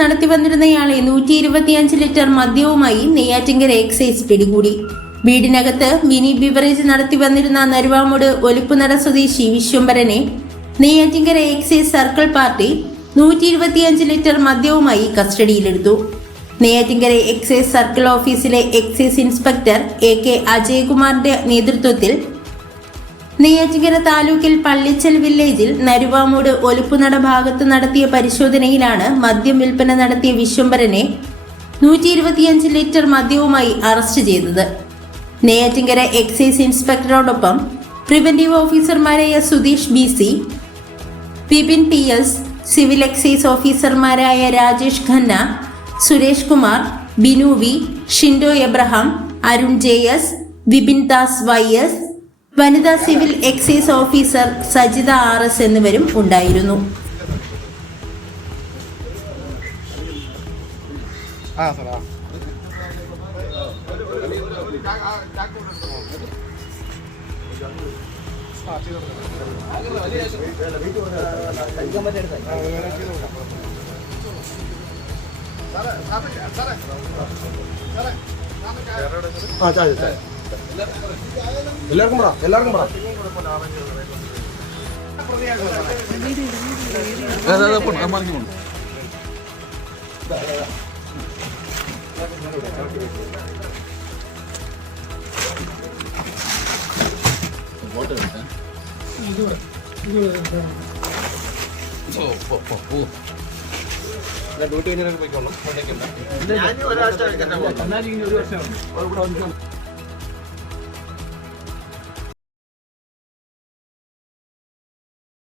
നടത്തി വന്നിരുന്നയാളെ 125 ലിറ്റർ മദ്യവുമായി നെയ്യാറ്റിൻകര എക്സൈസ് പിടികൂടി. വീടിനകത്ത് മിനി ബിവറേജ് നടത്തി വന്നിരുന്ന നരുവാമൂട് ഒലിപ്പുനട സ്വദേശി വിശ്വംഭരനെ Neyyattinkara excise circle party 125 litre മദ്യവുമായി കസ്റ്റഡിയിലെടുത്തു. നെയ്യാറ്റിൻകര എക്സൈസ് സർക്കിൾ ഓഫീസിലെ എക്സൈസ് ഇൻസ്പെക്ടർ AK അജയകുമാറിന്റെ നേതൃത്വത്തിൽ നെയ്യാറ്റിൻകര താലൂക്കിൽ പള്ളിച്ചൽ വില്ലേജിൽ നരുവാമൂട് ഒലിപ്പുനട ഭാഗത്ത് നടത്തിയ പരിശോധനയിലാണ് മദ്യം വിൽപ്പന നടത്തിയ വിശ്വംഭരനെ 125 ലിറ്റർ മദ്യവുമായി അറസ്റ്റ് ചെയ്തത്. നെയ്യാറ്റിൻകര എക്സൈസ് ഇൻസ്പെക്ടറോടൊപ്പം പ്രിവന്റീവ് ഓഫീസർമാരായ Sudheesh BC, Vipin PS, civil excise ഓഫീസർമാരായ Rajesh Khanna, Suresh Kumar, Binu V, Shindo Abraham, Arun JS, Vipin Das YS, വനിതാ civil excise officer Sajitha RS എന്നിവരും ഉണ്ടായിരുന്നു. എല്ലാവർക്കും ഡ്യൂട്ടി കഴിഞ്ഞാൽ പോയിക്കോളാം.